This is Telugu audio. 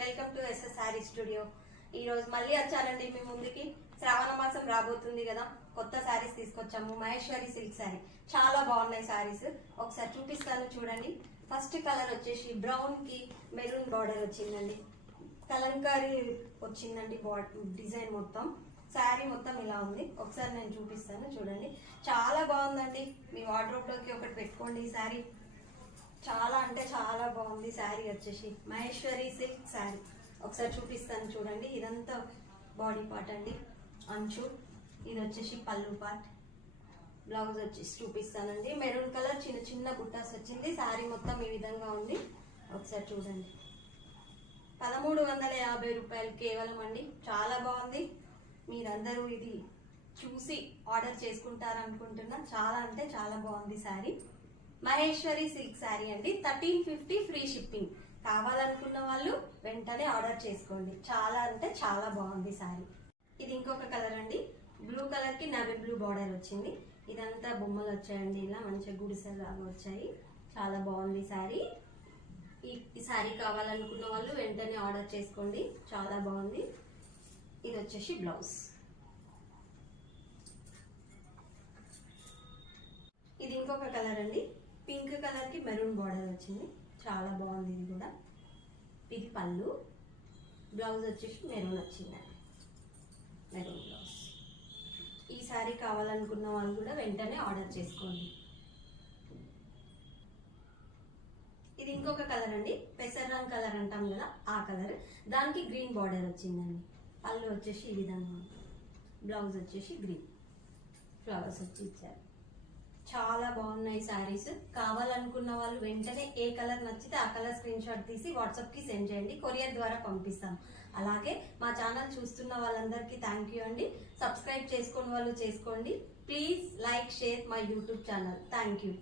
Welcome to SS Saree studio. ఈ రోజు మళ్ళీ వచ్చానండి మీ ముందుకి. శ్రావణ మాసం రాబోతుంది కదా, కొత్త శారీస్ తీసుకొచ్చాము. మహేశ్వరి సిల్క్ శారీ చాలా బాగున్నాయి శారీస్. ఒకసారి చూపిస్తాను చూడండి. ఫస్ట్ కలర్ వచ్చేసి బ్రౌన్ కి మెరూన్ బార్డర్ వచ్చిందండి. కలంకారీ వచ్చిందండి డిజైన్ మొత్తం. శారీ మొత్తం ఇలా ఉంది. ఒకసారి నేను చూపిస్తాను చూడండి. చాలా బాగుందండి. మీ వార్డ్రోబ్ లోకి ఒకటి పెట్టుకోండి. ఈ శారీ చాలా అంటే చాలా బాగుంది. శారీ వచ్చేసి మహేశ్వరి సిల్క్ శారీ. ఒకసారి చూపిస్తాను చూడండి. ఇదంతా బాడీ పార్ట్ అండి, అంచు. ఇది వచ్చేసి పళ్ళు పార్ట్. బ్లౌజ్ వచ్చేసి చూపిస్తానండి. మెరూన్ కలర్ చిన్న చిన్న బుట్టాస్ వచ్చింది. శారీ మొత్తం ఈ విధంగా ఉంది. ఒకసారి చూడండి. 1350 రూపాయలు కేవలం అండి. చాలా బాగుంది. మీరందరూ ఇది చూసి ఆర్డర్ చేసుకుంటారనుకుంటున్నా. చాలా అంటే చాలా బాగుంది శారీ. మహేశ్వరి సిల్క్ శారీ అండి. 1350 ఫ్రీ షిప్పింగ్. కావాలనుకున్న వాళ్ళు వెంటనే ఆర్డర్ చేసుకోండి. చాలా అంటే చాలా బాగుంది శారీ. ఇది ఇంకొక కలర్ అండి. బ్లూ కలర్ కి నవీ బ్లూ బార్డర్ వచ్చింది. ఇదంతా బొమ్మలు వచ్చాయండి, ఇలా మంచిగా గుడిసెలు లాగా వచ్చాయి. చాలా బాగుంది శారీ. ఈ శారీ కావాలనుకున్న వాళ్ళు వెంటనే ఆర్డర్ చేసుకోండి. చాలా బాగుంది. ఇది వచ్చేసి బ్లౌజ్. ఇది ఇంకొక కలర్ అండి. పింక్ కలర్ కి మెరూన్ బార్డర్ వచ్చింది. చాలా బాగుంది. ఇది కూడా. ఇది పళ్ళు. బ్లౌజ్ వచ్చేసి మెరూన్ వచ్చిందండి. Maroon blouse. ఈ శారీ కావాలనుకున్న వాళ్ళు కూడా వెంటనే ఆర్డర్ చేసుకోండి. ఇది ఇంకొక కలర్ అండి. పెసర్రంగ్ కలర్ అంటాం కదా, ఆ కలర్. దానికి గ్రీన్ బార్డర్ వచ్చిందండి. పళ్ళు వచ్చేసి ఈ విధంగా, బ్లౌజ్ వచ్చేసి గ్రీన్, ఫ్లవర్స్ వచ్చి ఇచ్చారు. చాలా బాగున్నాయి శారీస్. కావాలనుకున్న వాళ్ళు వెంటనే ఏ కలర్ నచ్చితే ఆ కలర్ స్క్రీన్ షాట్ తీసి వాట్సాప్ కి సెండ్ చేయండి. కొరియర్ ద్వారా పంపిస్తాం. అలాగే మా ఛానల్ చూస్తున్న వాళ్ళందరికీ థ్యాంక్ యూ అండి. సబ్స్క్రైబ్ చేసుకున్న వాళ్ళు చేసుకోండి. Please like, share my YouTube channel. Thank you.